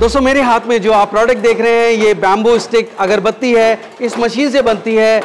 दोस्तों मेरे हाथ में जो आप प्रोडक्ट देख रहे हैं ये बैम्बू स्टिक अगरबत्ती है। इस मशीन से बनती है।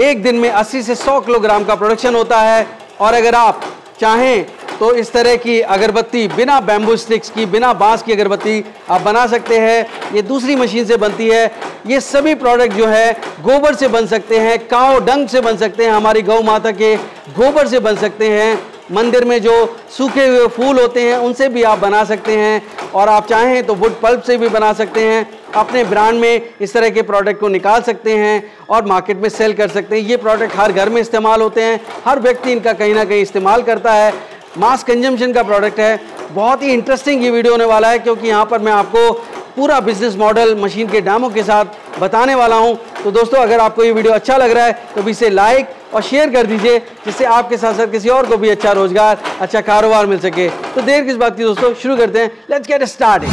एक दिन में 80 से 100 किलोग्राम का प्रोडक्शन होता है। और अगर आप चाहें तो इस तरह की अगरबत्ती बिना बैम्बू स्टिक्स की, बिना बांस की अगरबत्ती आप बना सकते हैं। ये दूसरी मशीन से बनती है। ये सभी प्रोडक्ट जो है गोबर से बन सकते हैं, काऊ डंग से बन सकते हैं, हमारी गौ माता के गोबर से बन सकते हैं। मंदिर में जो सूखे हुए फूल होते हैं उनसे भी आप बना सकते हैं। और आप चाहें तो वुड पल्प से भी बना सकते हैं। अपने ब्रांड में इस तरह के प्रोडक्ट को निकाल सकते हैं और मार्केट में सेल कर सकते हैं। ये प्रोडक्ट हर घर में इस्तेमाल होते हैं, हर व्यक्ति इनका कहीं ना कहीं इस्तेमाल करता है। मास कंजम्पशन का प्रोडक्ट है। बहुत ही इंटरेस्टिंग ये वीडियो होने वाला है क्योंकि यहाँ पर मैं आपको पूरा बिजनेस मॉडल मशीन के डेमो के साथ बताने वाला हूँ। तो दोस्तों अगर आपको ये वीडियो अच्छा लग रहा है तो भी इसे लाइक और शेयर कर दीजिए, जिससे आपके साथ साथ किसी और को भी अच्छा रोजगार, अच्छा कारोबार मिल सके। तो देर किस बात की दोस्तों, शुरू करते हैं। Let's get started.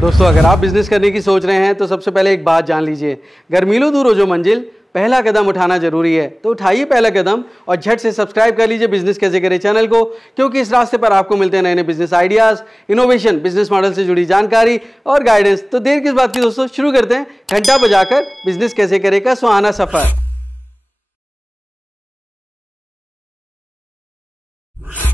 दोस्तों अगर आप बिजनेस करने की सोच रहे हैं तो सबसे पहले एक बात जान लीजिए, गर्मीलो दूर हो जो मंजिल, पहला कदम उठाना जरूरी है। तो उठाइए पहला कदम और झट से सब्सक्राइब कर लीजिए बिजनेस कैसे करें चैनल को, क्योंकि इस रास्ते पर आपको मिलते हैं नए नए business ideas, innovation, business model से जुड़ी जानकारी और गाइडेंस। तो देर किस बात की दोस्तों, शुरू करते हैं घंटा बजाकर बिजनेस कैसे करें का सुहाना सफर।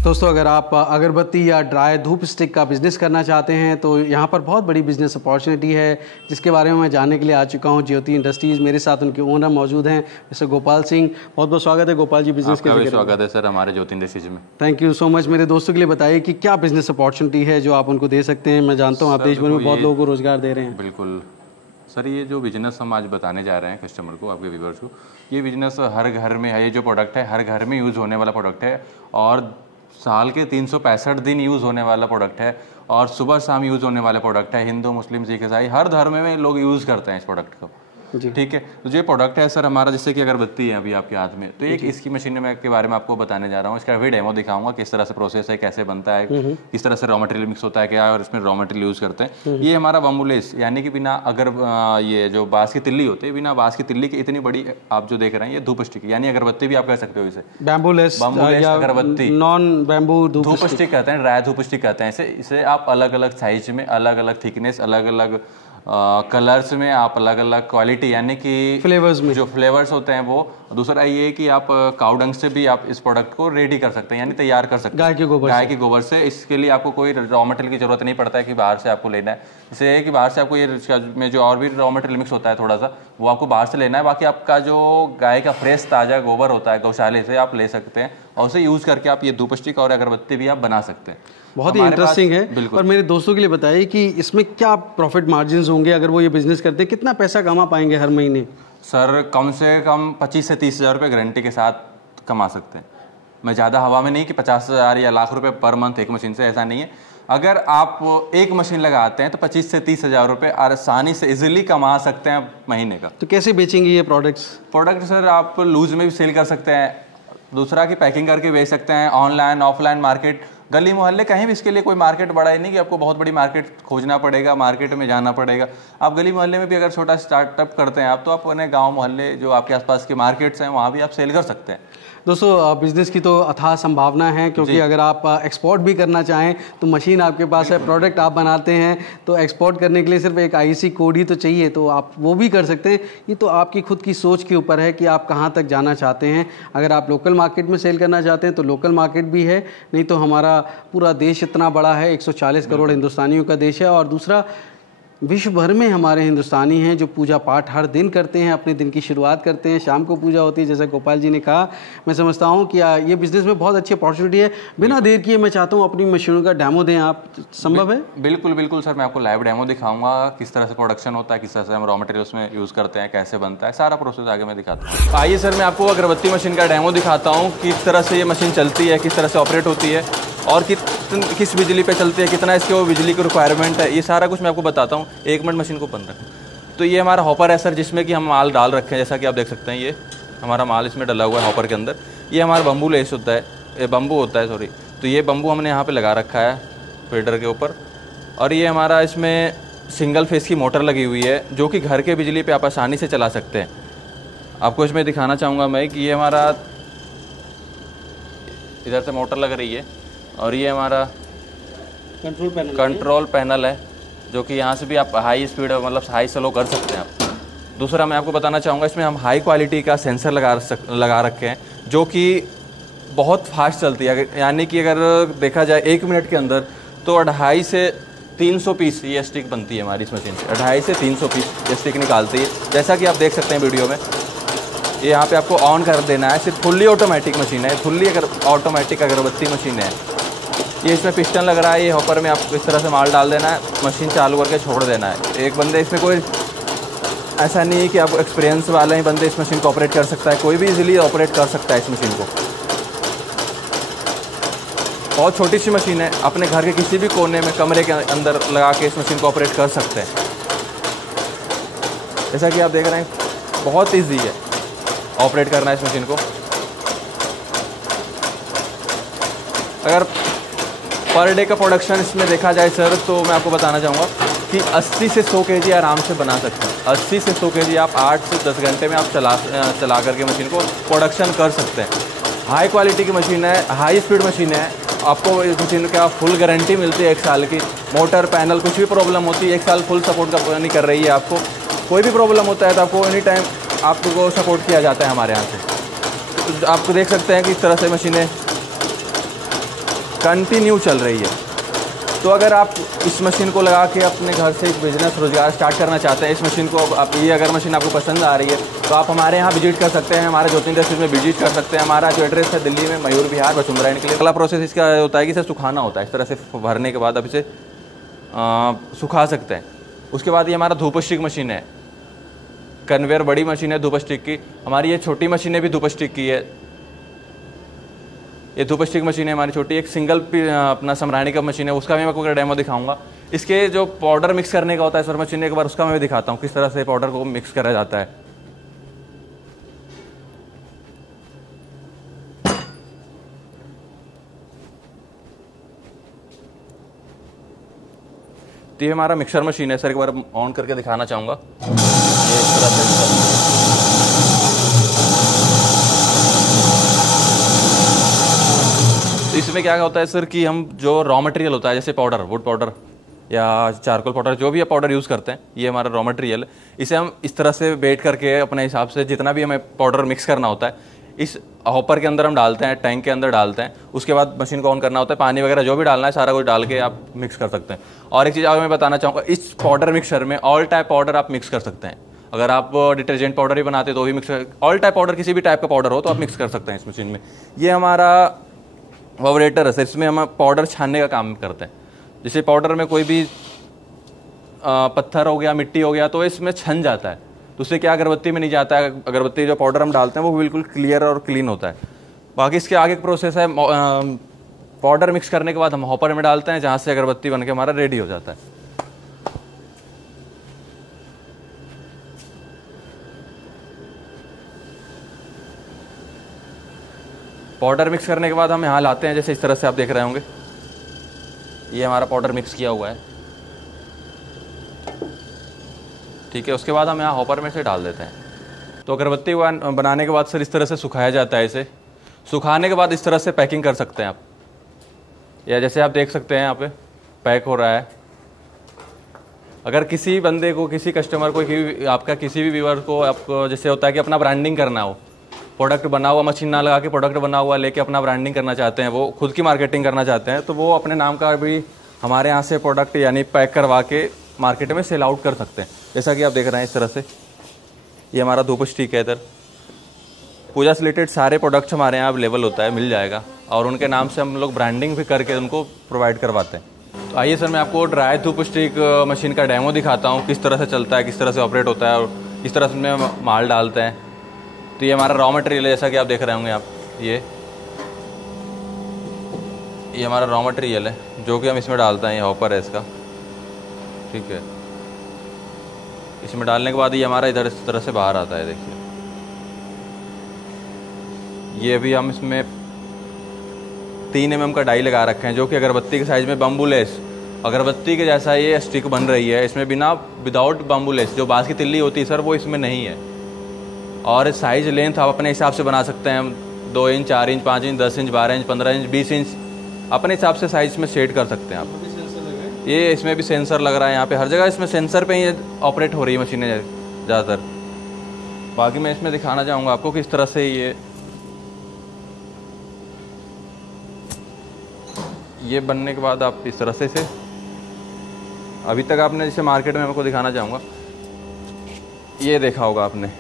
दोस्तों अगर आप अगरबत्ती या ड्राई धूप स्टिक का बिज़नेस करना चाहते हैं तो यहाँ पर बहुत बड़ी बिज़नेस अपॉर्चुनिटी है, जिसके बारे में मैं जानने के लिए आ चुका हूँ ज्योति इंडस्ट्रीज़। मेरे साथ उनके ओनर मौजूद हैं मिस्टर गोपाल सिंह। बहुत बहुत स्वागत है गोपाल जी बिजनेस के। स्वागत है सर हमारे ज्योति इंडस्ट्रीज में। Thank you so much. मेरे दोस्तों के लिए बताइए कि क्या बिज़नेस अपॉर्चुनिटी है जो आप उनको दे सकते हैं। मैं जानता हूँ आप देश भर में बहुत लोगों को रोज़गार दे रहे हैं। बिल्कुल सर, ये जो बिजनेस हम आज बताने जा रहे हैं कस्टमर को, आपके व्यूवर्स को, ये बिजनेस हर घर में है। ये जो प्रोडक्ट है हर घर में यूज़ होने वाला प्रोडक्ट है और साल के 365 दिन यूज़ होने वाला प्रोडक्ट है और सुबह शाम यूज़ होने वाला प्रोडक्ट है। हिंदू, मुस्लिम, सिख, ईसाई हर धर्म में लोग यूज़ करते हैं इस प्रोडक्ट को। ठीक है, तो जो प्रोडक्ट है सर हमारा, जैसे कि अगरबत्ती है अभी आपके हाथ में, तो एक इसकी मशीन में के बारे में आपको बताने जा रहा हूँ। इसका भी डेमो दिखाऊंगा, किस तरह से प्रोसेस है, कैसे बनता है, किस तरह से रॉ मटेरियल मिक्स होता है क्या, और इसमें रॉ मटेरियल यूज़ करते हैं। ये हमारा बम्बूलेस, यानी कि बिना ये जो बांस की तिल्ली होती है, बिना बांस की तिल्ली की इतनी बड़ी आप जो देख रहे हैं, ये धूप स्टिक, यानी अगरबत्ती भी आप कह सकते हो इसे। बैम्बूलेस अगरबत्ती, नॉन बैम्बू धूप स्टिक कहते हैं, ड्राई धूप स्टिक कहते हैं इसे आप अलग अलग साइज में, अलग अलग थिकनेस, अलग अलग कलर्स में, आप अलग अलग क्वालिटी, यानी कि फ्लेवर्स में जो फ्लेवर्स होते हैं वो। दूसरा ये है कि आप काऊ डंग से भी आप इस प्रोडक्ट को रेडी कर सकते हैं, यानी तैयार कर सकते हैं गाय के गोबर से। इसके लिए आपको कोई रॉ मटेरियल की जरूरत नहीं पड़ता है कि बाहर से आपको लेना है। इससे है कि बाहर से आपको ये में जो और भी रॉ मटेरियल मिक्स होता है थोड़ा सा, वो आपको बाहर से लेना है। बाकी आपका जो गाय का फ्रेश ताज़ा गोबर होता है गौशाले से, आप ले सकते हैं और उसे यूज़ करके आप ये धूप स्टिक और अगरबत्ती भी आप बना सकते हैं। बहुत ही इंटरेस्टिंग है। और मेरे दोस्तों के लिए बताइए कि इसमें क्या प्रॉफिट मार्जिन होंगे अगर वो ये बिजनेस करते हैं, कितना पैसा कमा पाएंगे हर महीने? सर कम से कम 25 से 30 हज़ार रुपये गारंटी के साथ कमा सकते हैं। मैं ज़्यादा हवा में नहीं कि 50,000 या लाख रुपए पर मंथ एक मशीन से, ऐसा नहीं है। अगर आप एक मशीन लगाते हैं तो 25 से 30 हज़ार रुपये आसानी से इजीली कमा सकते हैं महीने का। तो कैसे बेचेंगे ये प्रोडक्ट सर आप लूज में भी सेल कर सकते हैं, दूसरा की पैकिंग करके बेच सकते हैं, ऑनलाइन ऑफलाइन मार्केट, गली मोहल्ले, कहीं भी। इसके लिए कोई मार्केट बड़ा ही नहीं कि आपको बहुत बड़ी मार्केट खोजना पड़ेगा, मार्केट में जाना पड़ेगा। आप गली मोहल्ले में भी अगर छोटा स्टार्टअप करते हैं आप, तो आप अपने गांव मोहल्ले जो आपके आसपास के मार्केट्स हैं वहाँ भी आप सेल कर सकते हैं। दोस्तों बिज़नेस की तो अथाह संभावना है, क्योंकि अगर आप एक्सपोर्ट भी करना चाहें तो मशीन आपके पास है, प्रोडक्ट आप बनाते हैं, तो एक्सपोर्ट करने के लिए सिर्फ एक IEC कोड ही तो चाहिए, तो आप वो भी कर सकते हैं। ये तो आपकी खुद की सोच के ऊपर है कि आप कहाँ तक जाना चाहते हैं। अगर आप लोकल मार्केट में सेल करना चाहते हैं तो लोकल मार्केट भी है, नहीं तो हमारा पूरा देश इतना बड़ा है, 140 करोड़ हिंदुस्तानियों का देश है। और दूसरा, विश्व भर में हमारे हिंदुस्तानी हैं जो पूजा पाठ हर दिन करते हैं, अपने दिन की शुरुआत करते हैं, शाम को पूजा होती है, जैसा गोपाल जी ने कहा। मैं समझता हूँ कि ये बिज़नेस में बहुत अच्छी अपॉर्चुनिटी है। बिना देर किए मैं चाहता हूँ अपनी मशीनों का डेमो दें आप, संभव है? बिल्कुल बिल्कुल सर, मैं आपको लाइव डेमो दिखाऊंगा, किस तरह से प्रोडक्शन होता है, किस तरह से हम रॉ मटेरियल्स में यूज़ करते हैं, कैसे बनता है, सारा प्रोसेस आगे मैं दिखाता हूँ। आइए सर, मैं आपको अगरबत्ती मशीन का डेमो दिखाता हूँ, किस तरह से ये मशीन चलती है, किस तरह से ऑपरेट होती है और किस बिजली पे चलती है, कितना इसके वो बिजली की रिक्वायरमेंट है, ये सारा कुछ मैं आपको बताता हूँ। 1 मिनट मशीन को बंद रखें। तो ये हमारा हॉपर है सर, जिसमें कि हम माल डाल रखे हैं, जैसा कि आप देख सकते हैं ये हमारा माल इसमें डला हुआ है हॉपर के अंदर। ये हमारा बम्बू लेस होता है, बम्बू होता है सॉरी। तो ये बम्बू हमने यहाँ पे लगा रखा है फीडर के ऊपर, और ये हमारा इसमें सिंगल फेस की मोटर लगी हुई है, जो कि घर के बिजली पे आप आसानी से चला सकते हैं। आपको इसमें दिखाना चाहूँगा मैं कि ये हमारा इधर से मोटर लग रही है और ये हमारा कंट्रोल पैनल है, जो कि यहाँ से भी आप हाई स्पीड मतलब हाई स्लो कर सकते हैं आप। दूसरा मैं आपको बताना चाहूँगा, इसमें हम हाई क्वालिटी का सेंसर लगा रखे हैं, जो कि बहुत फास्ट चलती है। यानी कि अगर देखा जाए 1 मिनट के अंदर तो 250 से 300 पीस ये स्टिक बनती है हमारी इस मशीन से। 250 से 300 पीस ये स्टिक निकालती है, जैसा कि आप देख सकते हैं वीडियो में। ये यहाँ पे आपको ऑन कर देना है, सिर्फ फुल्ली ऑटोमेटिक मशीन है, फुल्ली ऑटोमेटिक अगरबत्ती मशीन है। ये इसमें पिस्टन लग रहा है, ये हॉपर में आपको इस तरह से माल डाल देना है, मशीन चालू करके छोड़ देना है। एक बंदे इसमें कोई ऐसा नहीं है कि आप एक्सपीरियंस वाले ही बंदे इस मशीन को ऑपरेट कर सकता है, कोई भी इजीली ऑपरेट कर सकता है इस मशीन को। बहुत छोटी सी मशीन है, अपने घर के किसी भी कोने में कमरे के अंदर लगा के इस मशीन को ऑपरेट कर सकते हैं। जैसा कि आप देख रहे हैं बहुत ईजी है ऑपरेट करना इस मशीन को। अगर पर डे का प्रोडक्शन इसमें देखा जाए सर, तो मैं आपको बताना चाहूँगा कि 80 से 100 केजी आराम से बना सकते हैं। 80 से 100 केजी आप 8 से 10 घंटे में आप चला करके मशीन को प्रोडक्शन कर सकते हैं। हाई क्वालिटी की मशीन है, हाई स्पीड मशीन है। आपको इस मशीन का फुल गारंटी मिलती है 1 साल की। मोटर पैनल कुछ भी प्रॉब्लम होती है 1 साल फुल सपोर्ट नहीं कर रही है आपको। कोई भी प्रॉब्लम होता है तो आपको एनी टाइम आपको सपोर्ट किया जाता है हमारे यहाँ से। तो आपको देख सकते हैं कि इस तरह से मशीनें कंटिन्यू चल रही है। तो अगर आप इस मशीन को लगा के अपने घर से एक बिज़नेस रोज़गार स्टार्ट करना चाहते हैं, इस मशीन को आप ये अगर मशीन आपको पसंद आ रही है तो आप हमारे यहाँ विजिट कर सकते हैं, हमारे ज्योति इंडस्ट्रीज में विजिट कर सकते हैं। हमारा जो एड्रेस है दिल्ली में मयूर विहार वसुंधरा के लिए। अगला प्रोसेस इसका होता है कि इसे सुखाना होता है। इस तरह से भरने के बाद आप इसे सुखा सकते हैं। उसके बाद ये हमारा धूप स्टिक मशीन है, कन्वेयर बड़ी मशीन है धूप स्टिक की। हमारी ये छोटी मशीनें भी धूप स्टिक की है। ये धूप स्टिक मशीन है हमारी छोटी। एक सिंगल अपना समरानी का मशीन है, उसका भी मैं आपको डेमो दिखाऊंगा। इसके जो पाउडर मिक्स करने का होता है सर मशीन, एक बार उसका मैं दिखाता हूँ किस तरह से पाउडर को मिक्स करा जाता है। तो ये हमारा मिक्सर मशीन है सर, एक बार ऑन करके दिखाना चाहूँगा। ये इस तरह से तो इसमें क्या होता है सर कि हम जो रॉ मटेरियल होता है, जैसे पाउडर, वुड पाउडर या चारकोल पाउडर, जो भी आप पाउडर यूज़ करते हैं, ये हमारा रॉ मटेरियल है। इसे हम इस तरह से बैठ करके अपने हिसाब से जितना भी हमें पाउडर मिक्स करना होता है इस हॉपर के अंदर हम डालते हैं, टैंक के अंदर डालते हैं। उसके बाद मशीन को ऑन करना होता है, पानी वगैरह जो भी डालना है सारा कुछ डाल के आप मिक्स कर सकते हैं। और एक चीज़ मैं बताना चाहूँगा, इस पाउडर मिक्सर में ऑल टाइप पाउडर आप मिक्स कर सकते हैं। अगर आप डिटर्जेंट पाउडर ही बनाते तो भी मिक्स, ऑल टाइप पाउडर किसी भी टाइप का पाउडर हो तो आप मिक्स कर सकते हैं इस मशीन में। ये हमारा वाइब्रेटर है सर, इसमें हम पाउडर छानने का काम करते हैं। जैसे पाउडर में कोई भी पत्थर हो गया, मिट्टी हो गया, तो इसमें छन जाता है, तो उससे क्या अगरबत्ती में नहीं जाता है। अगरबत्ती जो पाउडर हम डालते हैं वो बिल्कुल क्लियर और क्लीन होता है। बाकी इसके आगे प्रोसेस है, पाउडर मिक्स करने के बाद हम हॉपर में डालते हैं, जहाँ से अगरबत्ती बन के हमारा रेडी हो जाता है। पाउडर मिक्स करने के बाद हम यहाँ लाते हैं, जैसे इस तरह से आप देख रहे होंगे, ये हमारा पाउडर मिक्स किया हुआ है, ठीक है। उसके बाद हम यहाँ हॉपर में से डाल देते हैं। तो अगरबत्ती बनाने के बाद सर इस तरह से सुखाया जाता है। इसे सुखाने के बाद इस तरह से पैकिंग कर सकते हैं आप, या जैसे आप देख सकते हैं यहाँ पे पैक हो रहा है। अगर किसी बंदे को, किसी कस्टमर को, आपका किसी भी व्यूअर को, आपको जैसे होता है कि अपना ब्रांडिंग करना हो, प्रोडक्ट बना हुआ मशीन ना लगा के प्रोडक्ट बना हुआ लेके अपना ब्रांडिंग करना चाहते हैं, वो खुद की मार्केटिंग करना चाहते हैं, तो वो अपने नाम का भी हमारे यहाँ से प्रोडक्ट यानी पैक करवा के मार्केट में सेल आउट कर सकते हैं। जैसा कि आप देख रहे हैं इस तरह से, ये हमारा धूप स्टिक है। इधर पूजा से रिलेटेड सारे प्रोडक्ट्स हमारे यहाँ अवेलेबल होता है, मिल जाएगा, और उनके नाम से हम लोग ब्रांडिंग भी करके उनको प्रोवाइड करवाते हैं। तो आइए सर मैं आपको ड्राई धूप स्टिक मशीन का डेमो दिखाता हूँ, किस तरह से चलता है, किस तरह से ऑपरेट होता है और किस तरह से उसमें माल डालते हैं। तो ये हमारा रॉ मटेरियल है, जैसा कि आप देख रहे होंगे आप, ये हमारा रॉ मटेरियल है जो कि हम इसमें डालते हैं। ये हॉपर है इसका, ठीक है। इसमें डालने के बाद ये हमारा इधर इस तरह से बाहर आता है, देखिए। ये भी हम इसमें 3 mm का डाई लगा रखे हैं, जो कि अगरबत्ती के साइज में बम्बू लेस, अगरबत्ती के जैसा ये स्टिक बन रही है। इसमें विदाउट बम्बू लेस, जो बाँस की तिल्ली होती है सर, वो इसमें नहीं है। और साइज लेंथ आप अपने हिसाब से बना सकते हैं, 2 inch, 4 inch, 5 inch, 10 inch, 12 inch, 15 inch, 20 inch अपने हिसाब से साइज में सेट कर सकते हैं आप। ये इसमें भी सेंसर लग रहा है, यहाँ पे हर जगह इसमें सेंसर पे ही ऑपरेट हो रही है मशीनें ज़्यादातर। बाकी मैं इसमें दिखाना चाहूँगा आपको किस तरह से ये बनने के बाद आप इस तरह से अभी तक आपने जैसे मार्केट में आपको दिखाना चाहूँगा, ये देखा होगा आपने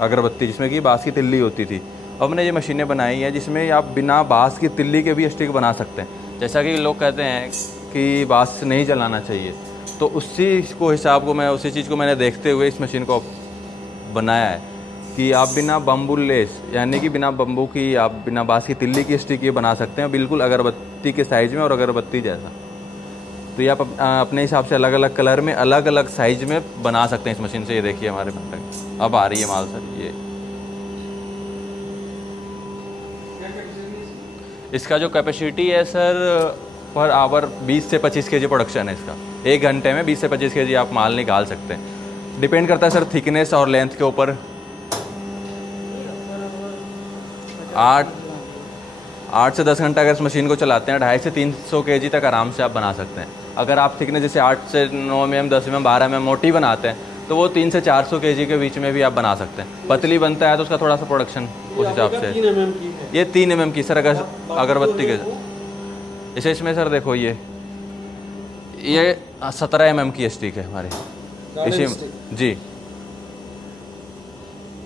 अगरबत्ती जिसमें कि बाँस की तिल्ली होती थी। अब हमने ये मशीनें बनाई हैं जिसमें आप बिना बाँस की तिल्ली के भी स्टिक बना सकते हैं। जैसा कि लोग कहते हैं कि बाँस नहीं जलाना चाहिए, तो उसी चीज़ को मैंने देखते हुए इस मशीन को बनाया है कि आप बिना बम्बू लेस यानी कि बिना बम्बू की आप बिना बाँस की तिल्ली की स्टिक ये बना सकते हैं, बिल्कुल अगरबत्ती के साइज़ में और अगरबत्ती जैसा। तो ये आप अपने हिसाब से अलग अलग कलर में अलग अलग साइज में बना सकते हैं इस मशीन से। ये देखिए हमारे पास अब आ रही है माल सर। ये इसका जो कैपेसिटी है सर पर आवर 20 से 25 kg प्रोडक्शन है इसका। 1 घंटे में 20 से 25 kg आप माल निकाल सकते हैं। डिपेंड करता है सर थिकनेस और लेंथ के ऊपर। 8 से 10 घंटा अगर इस मशीन को चलाते हैं 250 से 300 kg तक आराम से आप बना सकते हैं। अगर आप थिकनेस जैसे 8 से 9 mm, 10 mm, 12 mm मोटी बनाते हैं तो वो 300 से 400 kg के बीच में भी आप बना सकते हैं। पतली बनता है तो उसका थोड़ा सा प्रोडक्शन उस हिसाब से। ये 3 mm की सर अगरबत्ती के। जैसे इसमें सर देखो ये 17 mm की स्टिक है हमारे इसी जी।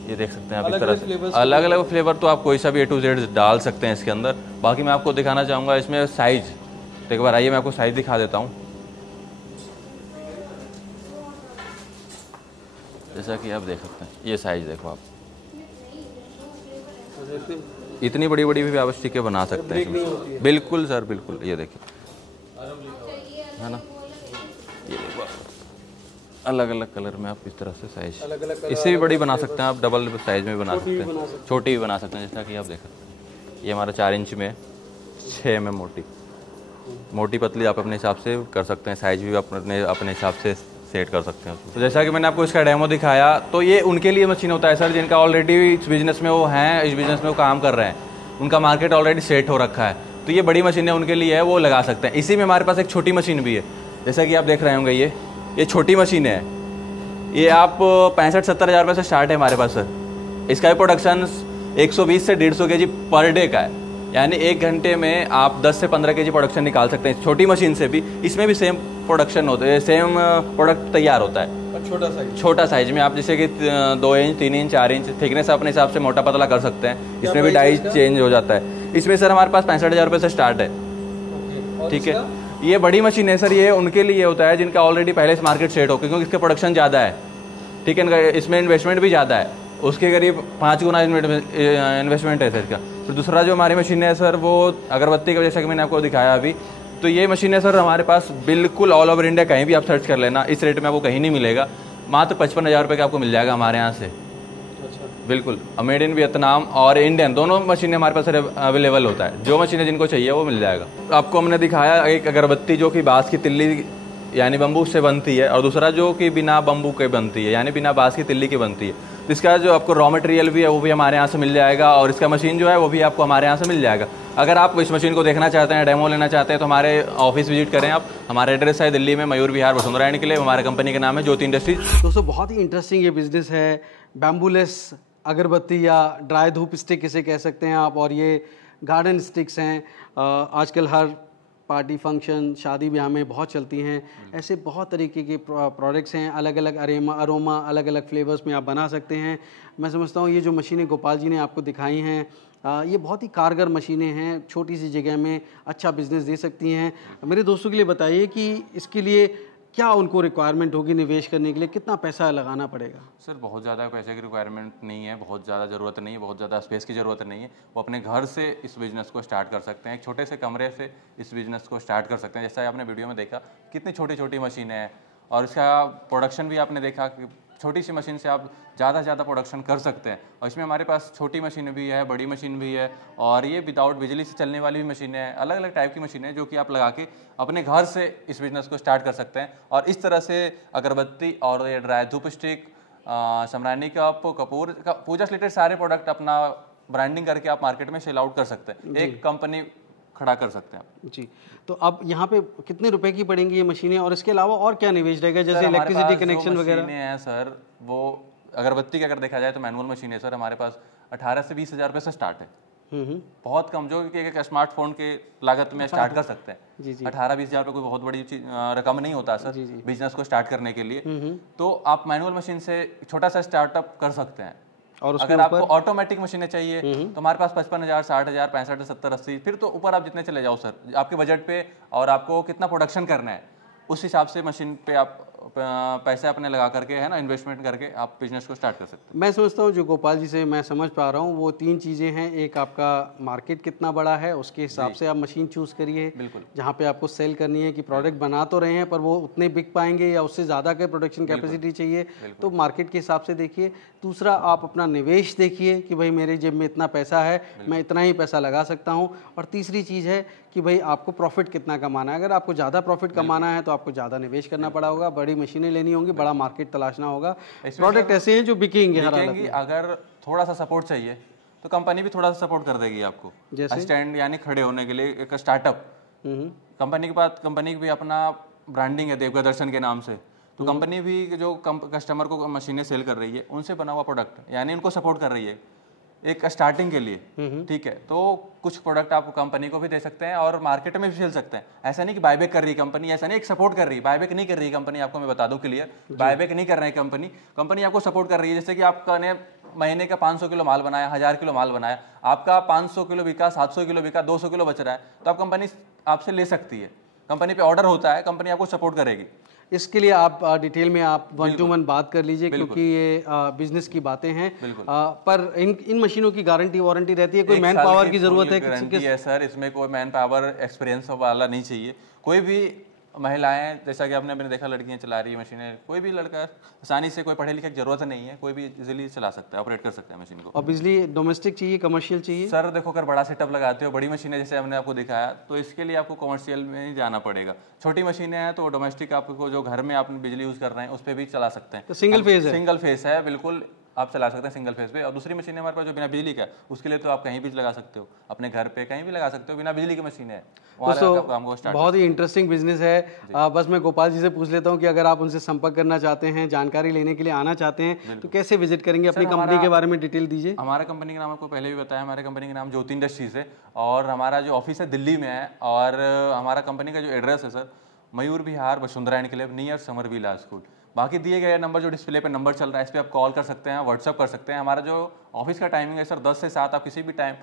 ये देख सकते हैं आप इस तरह से अलग अलग फ्लेवर, तो आप कोई सा भी A to Z डाल सकते हैं इसके अंदर। बाकी मैं आपको दिखाना चाहूँगा इसमें साइज़, तो एक बार आइए मैं आपको साइज़ दिखा देता हूँ। जैसा कि आप देख सकते हैं ये साइज़ देखो आप, इतनी बड़ी बड़ी भी आप स्टिकें बना सकते हैं। बिल्कुल सर बिल्कुल। ये देखिए है ना, ये देखो अलग अलग कलर में आप इस तरह से साइज इससे भी बड़ी बना सकते हैं आप, डबल साइज में बना सकते हैं, छोटी भी बना सकते हैं। जैसा कि आप देख सकते हैं ये हमारा 4 इंच में 6 mm मोटी पतली आप अपने हिसाब से कर सकते हैं। साइज भी अपने हिसाब से सेट कर सकते हैं। तो जैसा कि मैंने आपको इसका डेमो दिखाया, तो ये उनके लिए मशीन होता है सर जिनका ऑलरेडी इस बिज़नेस में वो हैं, इस बिज़नेस में वो काम कर रहे हैं, उनका मार्केट ऑलरेडी सेट हो रखा है। तो ये बड़ी मशीनें उनके लिए है, वो लगा सकते हैं। इसी में हमारे पास एक छोटी मशीन भी है, जैसा कि आप देख रहे होंगे ये छोटी मशीन है। ये आप 65-70 हज़ार रुपये से स्टार्ट है हमारे पास सर। इसका भी प्रोडक्शन 120 से 150 kg पर डे का है, यानी 1 घंटे में आप 10 से 15 kg प्रोडक्शन निकाल सकते हैं छोटी मशीन से भी। इसमें भी सेम प्रोडक्शन होता है, सेम प्रोडक्ट तैयार होता है। छोटा साइज में आप जैसे कि 2 इंच, 3 इंच, 4 इंच थिकनेस अपने हिसाब से मोटा पतला कर सकते हैं। इसमें भी डाइज चेंज हो जाता है। इसमें सर हमारे पास 65,000 रुपये से स्टार्ट है। ठीक है, ये बड़ी मशीन है सर, ये उनके लिए होता है जिनका ऑलरेडी पहले से मार्केट सेट हो, क्योंकि इसका प्रोडक्शन ज़्यादा है। ठीक है, इसमें इन्वेस्टमेंट भी ज़्यादा है, उसके करीब 5 गुना इन्वेस्टमेंट है सर इसका। फिर दूसरा जो हमारी मशीन है सर वो अगरबत्ती का, जैसा कि मैंने आपको दिखाया अभी, तो ये मशीन है सर हमारे पास बिल्कुल ऑल ओवर इंडिया कहीं भी आप सर्च कर लेना, इस रेट में आपको कहीं नहीं मिलेगा। मात्र 55,000 रुपये का आपको मिल जाएगा हमारे यहाँ से। बिल्कुल मेड इन वियतनाम और इंडियन दोनों मशीनें हमारे पास अवेलेबल होता है। जो मशीनें जिनको चाहिए वो मिल जाएगा। आपको हमने दिखाया एक अगरबत्ती जो कि बाँस की तिल्ली यानी बम्बू से बनती है, और दूसरा जो कि बिना बम्बू के बनती है यानी बिना बाँस की तिल्ली की बनती है। इसका जो आपको रॉ मटेरियल भी है वो भी हमारे यहाँ से मिल जाएगा, और इसका मशीन जो है वो भी आपको हमारे यहाँ से मिल जाएगा। अगर आप इस मशीन को देखना चाहते हैं, डेमो लेना चाहते हैं, तो हमारे ऑफिस विजिट करें आप। हमारा एड्रेस है दिल्ली में मयूर विहार वसुंधरा के लिए। हमारे कंपनी का नाम है ज्योति इंडस्ट्रीज। दोस्तों बहुत ही इंटरेस्टिंग ये बिजनेस है, बैम्बूलेस अगरबत्ती या ड्राई धूप स्टिक इसे कह सकते हैं आप, और ये गार्डन स्टिक्स हैं। आजकल हर पार्टी फंक्शन शादी ब्याह में बहुत चलती हैं। ऐसे बहुत तरीके के प्रोडक्ट्स हैं, अलग अलग अरोमा अलग अलग फ्लेवर्स में आप बना सकते हैं। मैं समझता हूँ ये जो मशीनें गोपाल जी ने आपको दिखाई हैं ये बहुत ही कारगर मशीनें हैं, छोटी सी जगह में अच्छा बिजनेस दे सकती हैं। मेरे दोस्तों के लिए बताइए कि इसके लिए क्या उनको रिक्वायरमेंट होगी, निवेश करने के लिए कितना पैसा लगाना पड़ेगा? सर बहुत ज़्यादा पैसे की रिक्वायरमेंट नहीं है, बहुत ज़्यादा ज़रूरत नहीं है, बहुत ज़्यादा स्पेस की ज़रूरत नहीं है। वो अपने घर से इस बिज़नेस को स्टार्ट कर सकते हैं, एक छोटे से कमरे से इस बिज़नेस को स्टार्ट कर सकते हैं। जैसा आपने वीडियो में देखा कितनी छोटी छोटी मशीनें हैं, और इसका प्रोडक्शन भी आपने देखा कि छोटी सी मशीन से आप ज़्यादा से ज़्यादा प्रोडक्शन कर सकते हैं। और इसमें हमारे पास छोटी मशीन भी है, बड़ी मशीन भी है, और ये विदाउट बिजली से चलने वाली भी मशीनें हैं। अलग अलग टाइप की मशीनें जो कि आप लगा के अपने घर से इस बिज़नेस को स्टार्ट कर सकते हैं। और इस तरह से अगरबत्ती और ये ड्राई धूप स्टिक, समरानी कप, कपूर, पूजा से रिलेटेड सारे प्रोडक्ट अपना ब्रांडिंग करके आप मार्केट में सेल आउट कर सकते हैं, एक कंपनी खड़ा कर सकते हैं आप। जी, तो अब यहाँ पे कितने रुपए की पड़ेंगी ये मशीनें, और इसके अलावा और क्या निवेश रहेगा, जैसे इलेक्ट्रिसिटी कनेक्शन वगैरह? मशीनें हैं सर, वो अगरबत्ती का अगर देखा जाए तो मैनुअल मशीन है सर, हमारे पास 18 से 20 हज़ार रुपये से स्टार्ट है। बहुत कम, जो कि एक स्मार्टफोन के लागत में स्टार्ट कर सकते हैं। 18-20 हज़ार रुपये कोई बहुत बड़ी रकम नहीं होता सर बिजनेस को स्टार्ट करने के लिए। तो आप मैनुअल मशीन से छोटा सा स्टार्टअप कर सकते हैं। और अगर आपको ऑटोमेटिक मशीनें चाहिए तो हमारे पास 55,000, 60,000, 65, 70, 80, फिर तो ऊपर आप जितने चले जाओ सर, आपके बजट पे और आपको कितना प्रोडक्शन करना है उस हिसाब से मशीन पे आप पैसे अपने लगा करके, है ना, इन्वेस्टमेंट करके आप बिजनेस को स्टार्ट कर सकते हैं। मैं समझता हूँ जो गोपाल जी से मैं समझ पा रहा हूँ वो 3 चीज़ें हैं। एक आपका मार्केट कितना बड़ा है, उसके हिसाब से आप मशीन चूज़ करिए, बिल्कुल, जहाँ पे आपको सेल करनी है कि प्रोडक्ट बना तो रहे हैं पर वो उतने बिक पाएंगे या उससे ज़्यादा के प्रोडक्शन कैपेसिटी चाहिए, तो मार्केट के हिसाब से देखिए। दूसरा, आप अपना निवेश देखिए कि भाई मेरे जेब में इतना पैसा है, मैं इतना ही पैसा लगा सकता हूँ। और तीसरी चीज़ है कि भाई आपको प्रॉफिट कितना कमाना है। अगर आपको ज़्यादा प्रॉफिट कमाना है तो आपको ज़्यादा निवेश करना पड़ा होगा, बड़ी मशीनें लेनी होंगी, बड़ा मार्केट तलाशना होगा, प्रोडक्ट ऐसे हैं जो बिकेंगे हर हालत में। अगर थोड़ा सा सपोर्ट चाहिए तो कंपनी भी थोड़ा सा सपोर्ट कर देगी आपको, जैसे स्टैंड यानी खड़े होने के लिए। एक स्टार्टअप कंपनी के पास, कंपनी भी अपना ब्रांडिंग है देवका दर्शन के नाम से, तो कंपनी भी जो कस्टमर को मशीनें सेल कर रही है उनसे बना हुआ प्रोडक्ट यानी उनको सपोर्ट कर रही है एक स्टार्टिंग के लिए, ठीक है। तो कुछ प्रोडक्ट आप कंपनी को भी दे सकते हैं और मार्केट में भी खेल सकते हैं। ऐसा नहीं कि बायबैक कर रही है कंपनी, ऐसा नहीं, एक सपोर्ट कर रही है, बायबैक नहीं कर रही है कंपनी। आपको मैं बता दूं क्लियर, बायबैक नहीं कर रही है कंपनी, कंपनी आपको सपोर्ट कर रही है। जैसे कि आपने महीने का 500 किलो माल बनाया, 1000 किलो माल बनाया, आपका 500 किलो बिका, 700 किलो बिका, 200 किलो बच रहा है, तो आप कंपनी आपसे ले सकती है। कंपनी पे ऑर्डर होता है, कंपनी आपको सपोर्ट करेगी। इसके लिए आप डिटेल में आप 1 to 1 बात कर लीजिए, क्योंकि ये बिजनेस की बातें हैं। पर इन मशीनों की गारंटी वारंटी रहती है? कोई मैन पावर की जरूरत है? गारंटी है सर, इसमें कोई मैन पावर एक्सपीरियंस वाला नहीं चाहिए। कोई भी महिलाएं, जैसा कि आपने देखा लड़कियां चला रही है मशीनें, कोई भी लड़का आसानी से, कोई पढ़े लिखे की जरूरत नहीं है, कोई भी इजीली चला सकता है, ऑपरेट कर सकता है मशीन को। और बिजली डोमेस्टिक चाहिए, कमर्शियल चाहिए? सर देखो, अगर बड़ा सेटअप लगाते हो, बड़ी मशीनें जैसे हमने आपको दिखाया, तो इसके लिए आपको कमर्शियल में ही जाना पड़ेगा। छोटी मशीनें हैं तो डोमेस्टिक आपको जो घर में आप बिजली यूज कर रहे हैं उस पर भी चला सकते हैं। तो सिंगल फेज है? सिंगल फेज है, बिल्कुल आप चला सकते हैं सिंगल फेज पे। और दूसरी मशीन हमारे पास जो बिना बिजली का, उसके लिए तो आप कहीं भी लगा सकते हो, अपने घर पे कहीं भी लगा सकते हो, बिना बिजली की मशीन है। बहुत ही इंटरेस्टिंग बिजनेस है। बस मैं गोपाल जी से पूछ लेता हूँ कि अगर आप उनसे संपर्क करना चाहते हैं, जानकारी लेने के लिए आना चाहते हैं, तो कैसे विजिट करेंगे? अपनी कंपनी के बारे में डिटेल दीजिए। हमारा कंपनी का नाम आपको पहले भी बताया, हमारे कंपनी का नाम ज्योति इंडस्ट्रीज है और हमारा जो ऑफिस है दिल्ली में है। और हमारा कंपनी का जो एड्रेस है sir, Mayur Vihar, Vasundhara enclave, near Summer Villa School. बाकी दिए गए नंबर, जो डिस्प्ले पे नंबर चल रहा है, इस पर आप कॉल कर सकते हैं, व्हाट्सअप कर सकते हैं। हमारा जो ऑफिस का टाइमिंग है सर 10 से 7, आप किसी भी टाइम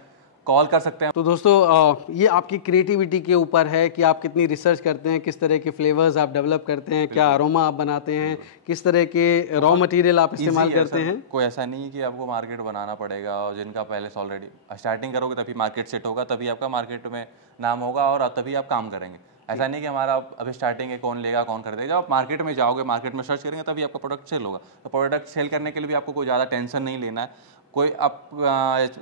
कॉल कर सकते हैं। तो दोस्तों ये आपकी क्रिएटिविटी के ऊपर है कि आप कितनी रिसर्च करते हैं, किस तरह के फ्लेवर्स आप डेवलप करते हैं, क्या अरोमा आप बनाते हैं, किस तरह के रॉ मटेरियल आप इस्तेमाल करते हैं। कोई ऐसा नहीं है कि आपको मार्केट बनाना पड़ेगा, और जिनका पहले से ऑलरेडी स्टार्टिंग करोगे तभी मार्केट सेट होगा, तभी आपका मार्केट में नाम होगा और तभी आप काम करेंगे। ऐसा नहीं कि हमारा अभी स्टार्टिंग है, कौन लेगा कौन खरीदेगा। जब आप मार्केट में जाओगे, मार्केट में सर्च करेंगे, तभी आपका प्रोडक्ट सेल होगा। तो प्रोडक्ट सेल करने के लिए भी आपको कोई ज़्यादा टेंशन नहीं लेना है। कोई आप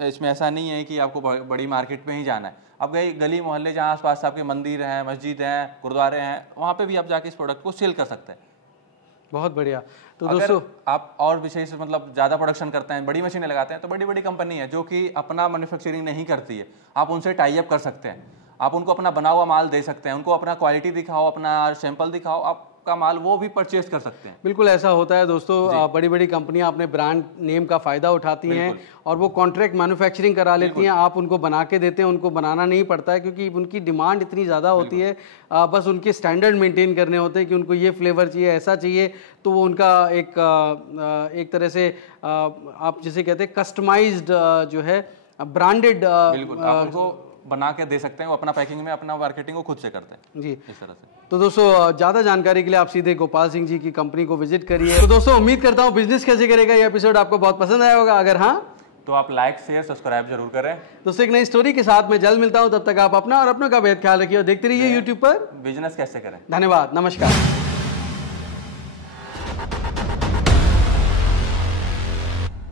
इसमें ऐसा नहीं है कि आपको बड़ी मार्केट में ही जाना है। आप गए गली मोहल्ले जहाँ आसपास आपके मंदिर हैं, मस्जिद हैं, गुरुद्वारे हैं, वहाँ पे भी आप जाके इस प्रोडक्ट को सेल कर सकते हैं। बहुत बढ़िया। तो दोस्तों आप और विशेष मतलब ज़्यादा प्रोडक्शन करते हैं, बड़ी मशीनें लगाते हैं, तो बड़ी बड़ी कंपनी है जो कि अपना मैन्युफैक्चरिंग नहीं करती है, आप उनसे टाई अप कर सकते हैं। आप उनको अपना बना हुआ माल दे सकते हैं, उनको अपना क्वालिटी दिखाओ, अपना सैंपल दिखाओ, आपका माल वो भी परचेज कर सकते हैं। बिल्कुल ऐसा होता है दोस्तों। बड़ी बड़ी कंपनियां अपने ब्रांड नेम का फ़ायदा उठाती हैं और वो कॉन्ट्रैक्ट मैन्युफैक्चरिंग करा लेती हैं। आप उनको बना के देते हैं, उनको बनाना नहीं पड़ता है, क्योंकि उनकी डिमांड इतनी ज़्यादा होती है। बस उनके स्टैंडर्ड मेंटेन करने होते हैं कि उनको ये फ्लेवर चाहिए, ऐसा चाहिए, तो वो उनका एक तरह से आप जिसे कहते हैं कस्टमाइज्ड जो है ब्रांडेड बना के दे सकते हैं। वो अपना पैकिंग में अपना मार्केटिंग को खुद से करते हैं जी, इस तरह से। तो दोस्तों ज़्यादा जानकारी के लिए आप सीधे गोपाल सिंह जी की कंपनी को विजिट करिए। तो दोस्तों उम्मीद करता हूँ बिजनेस कैसे करेगा ये एपिसोड आपको बहुत पसंद आया होगा। अगर हाँ तो आप लाइक शेयर सब्सक्राइब जरूर करें। दोस्तों एक नई स्टोरी के साथ मैं जल्द मिलता हूँ, तब तक आप अपना और अपनों का बेहद ख्याल रखिए और देखते रहिए यूट्यूब पर बिजनेस कैसे करें। धन्यवाद, नमस्कार।